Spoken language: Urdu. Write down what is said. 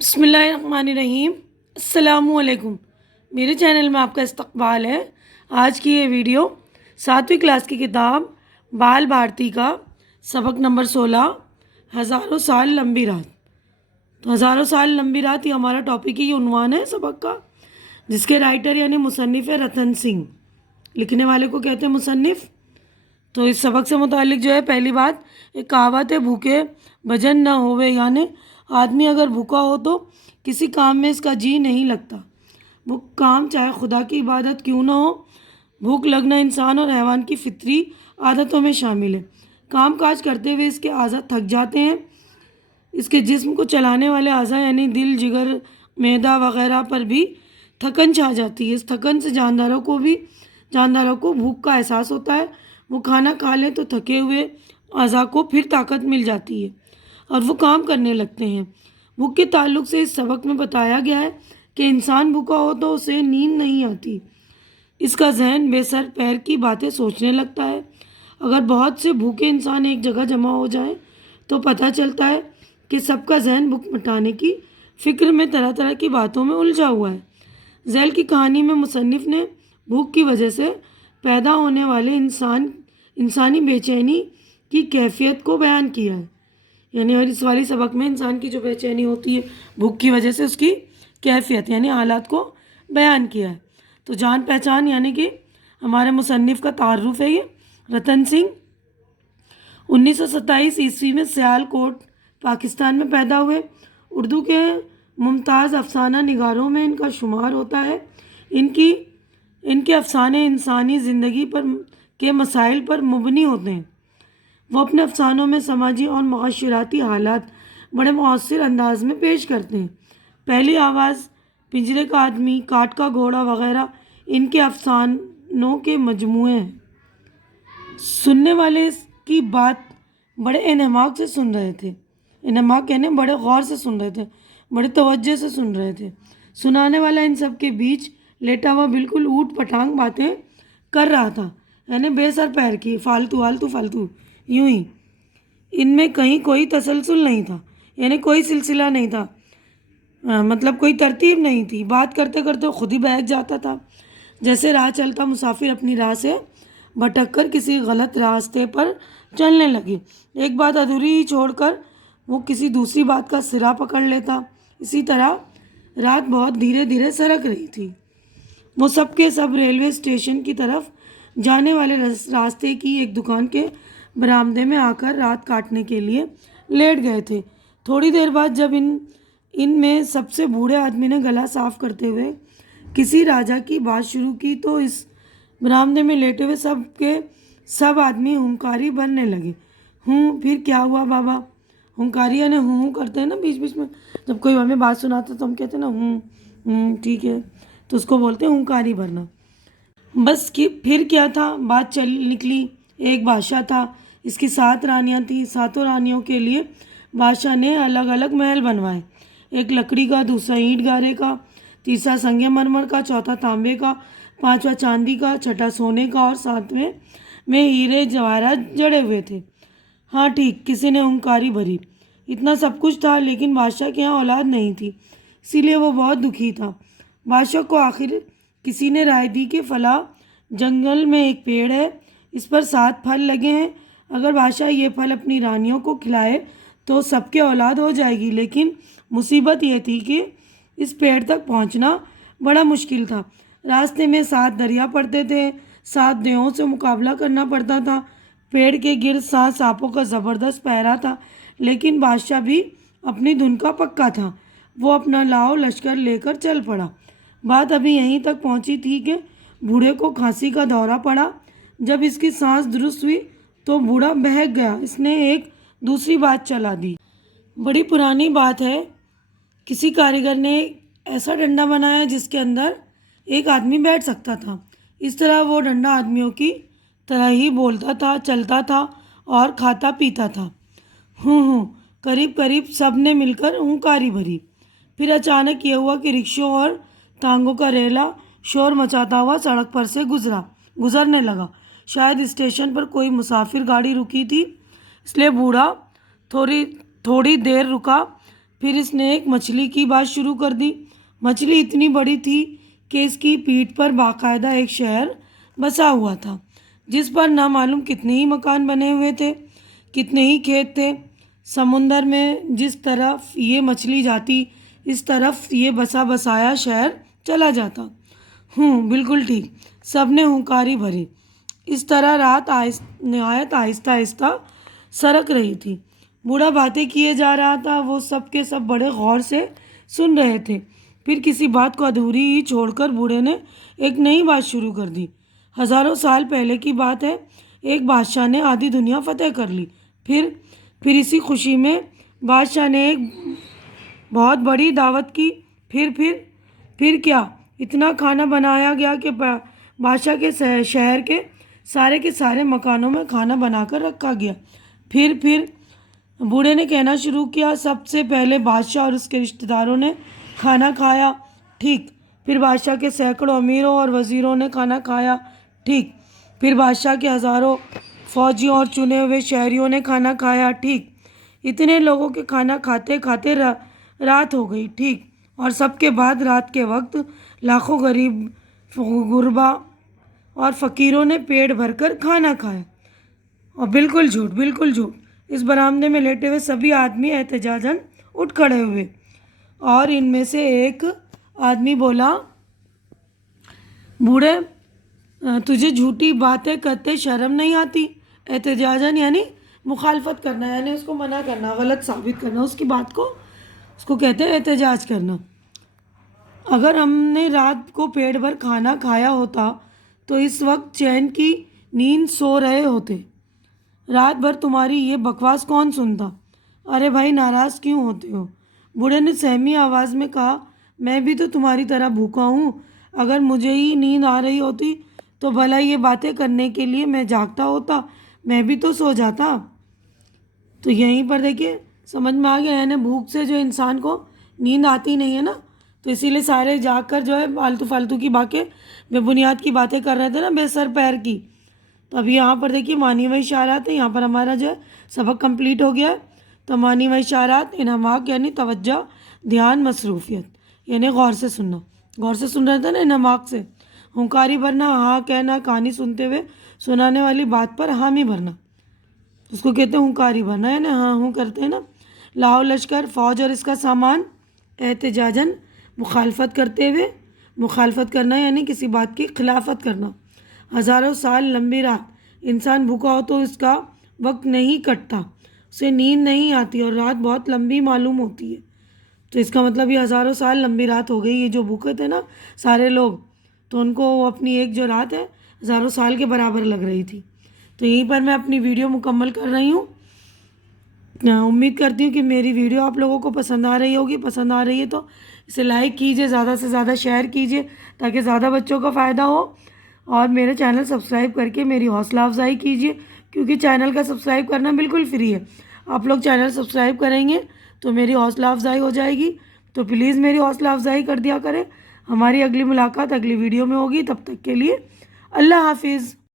بسم اللہ الرحمن الرحیم۔ السلام علیکم۔ میرے چینل میں آپ کا استقبال ہے۔ آج کی یہ ویڈیو 7ویں کلاس کی کتاب بال بھارتی کا سبق نمبر 16 ہزاروں سال لمبی رات۔ تو ہزاروں سال لمبی رات یہ ہمارا ٹاپک ہی عنوان ہے سبق کا، جس کے رائٹر یعنی مصنف ہے رتن سنگھ، لکھنے والے کو کہتے ہیں مصنف۔ تو اس سبق سے متعلق جو ہے پہلی بات، ایک کہاوت ہے بھوکے بھجن نہ ہوئے، یعنی آدمی اگر بھوکا ہو تو کسی کام میں اس کا جی نہیں لگتا۔ وہ کام چاہے خدا کی عبادت کیوں نہ ہو، بھوک لگنا انسان اور حیوان کی فطری عادتوں میں شامل ہے۔ کام کاج کرتے ہوئے اس کے اعضاء تھک جاتے ہیں۔ اس کے جسم کو چلانے والے اعضاء یعنی دل، جگر، معدہ وغیرہ پر بھی تھکن چھا جاتی ہے۔ اس تھکن سے جانداروں کو بھوک کا احساس ہوتا ہے۔ وہ کھانا کھا لیں تو تھکے ہوئے اعضاء کو پھر طاقت مل جاتی ہے اور وہ کام کرنے لگتے ہیں۔ بھوک کے تعلق سے اس سبق میں بتایا گیا ہے کہ انسان بھوکا ہو تو اسے نیند نہیں آتی، اس کا ذہن بے سر پیر کی باتیں سوچنے لگتا ہے۔ اگر بہت سے بھوکے انسان ایک جگہ جمع ہو جائیں تو پتہ چلتا ہے کہ سب کا ذہن بھوک مٹانے کی فکر میں طرح طرح کی باتوں میں الجھا ہوا ہے۔ ذیل کی کہانی میں مصنف نے بھوک کی وجہ سے پیدا ہونے والے انسانی بے چینی کی کیفیت کو بیان کیا ہے، یعنی اور اس والی سبق میں انسان کی جو بے چینی ہوتی ہے بھوک کی وجہ سے، اس کی کیفیت یعنی حالات کو بیان کیا ہے۔ تو جان پہچان یعنی کہ ہمارے مصنف کا تعارف ہے یہ رتن سنگھ۔ 1927 عیسوی میں سیال کوٹ پاکستان میں پیدا ہوئے۔ اردو کے ممتاز افسانہ نگاروں میں ان کا شمار ہوتا ہے۔ ان کے افسانے انسانی زندگی کے مسائل پر مبنی ہوتے ہیں۔ وہ اپنے افسانوں میں سماجی اور معاشرتی حالات بڑے مؤثر انداز میں پیش کرتے ہیں۔ پہلی آواز، پنجرے کا آدمی، کاٹ کا گھوڑا وغیرہ ان کے افسانوں کے مجموعے ہیں۔ سننے والے اس کی بات بڑے انہماک سے سن رہے تھے، انہماک یعنی بڑے غور سے سن رہے تھے، بڑے توجہ سے سن رہے تھے۔ سنانے والا ان سب کے بیچ لیٹا ہوا بالکل اوٹ پٹانگ باتیں کر رہا تھا، یعنی بے سر پیر کی، فالتو یوں ہی۔ ان میں کہیں کوئی تسلسل نہیں تھا، یعنی کوئی سلسلہ نہیں تھا، مطلب کوئی ترتیب نہیں تھی۔ بات کرتے کرتے خود ہی بہک جاتا تھا، جیسے راہ چلتا مسافر اپنی راہ سے بھٹک کر کسی غلط راستے پر چلنے لگے، ایک بات ادھوری ہی چھوڑ کر وہ کسی دوسری بات کا سرا پکڑ لیتا۔ اسی طرح رات بہت دھیرے دھیرے سرک رہی تھی۔ وہ سب کے سب ریلوے اسٹیشن کی طرف جانے والے راستے کی ایک دکان کے برآمدے میں آ کر رات کاٹنے کے لیے لیٹ گئے تھے۔ تھوڑی دیر بعد جب ان میں سب سے بوڑھے آدمی نے گلا صاف کرتے ہوئے کسی راجا کی بات شروع کی تو اس برآمدے میں لیٹے ہوئے سب کے سب آدمی ہنکاری بننے لگے۔ پھر کیا ہوا بابا؟ ہنکاری یعنی ہوں کرتے ہیں نا بیچ بیچ میں، جب کوئی ہمیں بات سناتا تو ہم کہتے ہیں نا ٹھیک ہے، تو اس کو بولتے ہیں ہنکاری بھرنا۔ بس پھر کیا تھا، بات چل نکلی۔ ایک بادشاہ تھا، اس کی 7 رانیاں تھیں۔ 7 رانیوں کے لیے بادشاہ نے الگ الگ محل بنوائے، ایک لکڑی کا، دوسرا اینٹ گارے کا، تیسرا سنگ مرمر کا، چوتھا تانبے کا، 5واں چاندی کا، چھٹا سونے کا اور 7ویں میں ہیرے جواہرات جڑے ہوئے تھے۔ ہاں ٹھیک، کسی نے ہنکاری بھری۔ اتنا سب کچھ تھا لیکن بادشاہ کے یہاں اولاد نہیں تھی، اسی لیے وہ بہت دکھی تھا۔ بادشاہ کو آخر کسی نے رائے دی کہ فلاں جنگل میں ایک پیڑ ہے، اس پر 7 پھل لگے ہیں، اگر بادشاہ یہ پھل اپنی رانیوں کو کھلائے تو سب کے اولاد ہو جائے گی۔ لیکن مصیبت یہ تھی کہ اس پیڑ تک پہنچنا بڑا مشکل تھا۔ راستے میں 7 دریا پڑتے تھے، 7 دیووں سے مقابلہ کرنا پڑتا تھا، پیڑ کے گرد 7 سانپوں کا زبردست پہرا تھا، لیکن بادشاہ بھی اپنی دھن کا پکا تھا۔ وہ اپنا لاؤ لشکر لے کر چل پڑا۔ بات ابھی یہیں تک پہنچی تھی کہ بوڑھے کو کھانسی کا دورہ پڑا۔ جب اس کی سانس درست ہوئی تو بوڑھا بہک گیا۔ اس نے ایک دوسری بات چلا دی۔ بڑی پرانی بات ہے، کسی کاریگر نے ایسا ڈنڈا بنایا جس کے اندر ایک آدمی بیٹھ سکتا تھا۔ اس طرح وہ ڈنڈا آدمیوں کی طرح ہی بولتا تھا، چلتا تھا اور کھاتا پیتا تھا۔ قریب قریب سب نے مل کر ہنکاری بھری۔ پھر اچانک یہ ہوا کہ رکشوں اور ٹانگوں کا ریلا شور مچاتا ہوا سڑک پر سے گزرنے لگا۔ شاید اسٹیشن پر کوئی مسافر گاڑی رکی تھی، اس لیے بوڑھا تھوڑی دیر رکا، پھر اس نے ایک مچھلی کی بات شروع کر دی۔ مچھلی اتنی بڑی تھی کہ اس کی پیٹھ پر باقاعدہ ایک شہر بسا ہوا تھا، جس پر نہ معلوم کتنے ہی مکان بنے ہوئے تھے، کتنے ہی کھیت تھے۔ سمندر میں جس طرف یہ مچھلی جاتی، اس طرف یہ بسا بسایا شہر چلا جاتا۔ بالکل ٹھیک، سب نے ہنکاری بھری۔ اس طرح رات نہایت آہستہ آہستہ سرک رہی تھی۔ بوڑھا باتیں کیے جا رہا تھا، وہ سب کے سب بڑے غور سے سن رہے تھے۔ پھر کسی بات کو ادھوری ہی چھوڑ کر بوڑھے نے ایک نئی بات شروع کر دی۔ ہزاروں سال پہلے کی بات ہے، ایک بادشاہ نے آدھی دنیا فتح کر لی۔ پھر اسی خوشی میں بادشاہ نے ایک بہت بڑی دعوت کی۔ پھر کیا اتنا کھانا بنایا گیا کہ بادشاہ کے شہر کے سارے مکانوں میں کھانا بنا کر رکھا گیا۔ پھر بوڑھے نے کہنا شروع کیا، سب سے پہلے بادشاہ اور اس کے رشتہ داروں نے کھانا کھایا، ٹھیک۔ پھر بادشاہ کے سینکڑوں امیروں اور وزیروں نے کھانا کھایا، ٹھیک۔ پھر بادشاہ کے ہزاروں فوجیوں اور چنے ہوئے شہریوں نے کھانا کھایا، ٹھیک۔ اتنے لوگوں کے کھانا کھاتے کھاتے رات ہو گئی، ٹھیک۔ اور سب کے بعد رات کے وقت لاکھوں غریب غربا اور فقیروں نے پیٹ بھر کر کھانا کھایا۔ اور بالکل جھوٹ۔ اس برآمدے میں لیٹے ہوئے سبھی آدمی احتجاجاً اٹھ کھڑے ہوئے، اور ان میں سے ایک آدمی بولا، بوڑھے، تجھے جھوٹی باتیں کرتے شرم نہیں آتی؟ احتجاجاً یعنی مخالفت کرنا، یعنی اس کو منع کرنا، غلط ثابت کرنا، اس کی بات کو، اس کو کہتے ہیں احتجاج کرنا۔ اگر ہم نے رات کو پیٹ بھر کھانا کھایا ہوتا تو اس وقت چین کی نیند سو رہے ہوتے۔ رات بھر تمہاری یہ بکواس کون سنتا؟ ارے بھائی، ناراض کیوں ہوتے ہو؟ بوڑھے نے سہمی آواز میں کہا، میں بھی تو تمہاری طرح بھوکا ہوں۔ اگر مجھے ہی نیند آ رہی ہوتی تو بھلا یہ باتیں کرنے کے لیے میں جاگتا ہوتا، میں بھی تو سو جاتا۔ تو یہیں پر دیکھیے سمجھ میں آ گیا، یعنی بھوک سے جو انسان کو نیند آتی نہیں ہے نا، تو اسی لیے سارے جاگ کر جو ہے فالتو کی باتیں، بے بنیاد کی باتیں کر رہے تھے نا، بے سر پیر کی۔ تو ابھی یہاں پر دیکھیے معنی و اشارات ہیں، یہاں پر ہمارا جو ہے سبق کمپلیٹ ہو گیا ہے۔ تو معنی و اشارات، انہماک یعنی توجہ، دھیان، مصروفیت یعنی غور سے سننا، غور سے سن رہے تھے نا، انہماک سے۔ ہنکاری بھرنا، ہاں کہنا، کہانی سنتے ہوئے سنانے والی بات پر حامی بھرنا، اس کو کہتے ہیں ہنکاری بھرنا، یعنی ہاں ہوں کرتے ہیں نا۔ لاؤ لشکر، فوج اور اس کا سامان، احتجاجاً مخالفت کرتے ہوئے، مخالفت کرنا یعنی کسی بات کی خلافت کرنا۔ ہزاروں سال لمبی رات، انسان بھوکا ہو تو اس کا وقت نہیں کٹتا، اسے نیند نہیں آتی اور رات بہت لمبی معلوم ہوتی ہے۔ تو اس کا مطلب یہ ہزاروں سال لمبی رات ہو گئی، یہ جو بھوکے تھے نا سارے لوگ، تو ان کو اپنی ایک جو رات ہے ہزاروں سال کے برابر لگ رہی تھی۔ تو یہیں پر میں اپنی ویڈیو مکمل کر رہی ہوں۔ امید کرتی ہوں کہ میری ویڈیو آپ لوگوں کو پسند آ رہی ہوگی۔ پسند آ رہی ہے تو اسے لائک کیجیے، زیادہ سے زیادہ شیئر کیجیے تاکہ زیادہ بچوں کا فائدہ ہو، اور میرے چینل سبسکرائب کر کے میری حوصلہ افزائی کیجیے، کیونکہ چینل کا سبسکرائب کرنا بالکل فری ہے۔ آپ لوگ چینل سبسکرائب کریں گے تو میری حوصلہ افزائی ہو جائے گی، تو پلیز میری حوصلہ افزائی کر دیا کریں۔ ہماری اگلی ملاقات اگلی ویڈیو میں ہوگی، تب تک کے لیے اللہ حافظ۔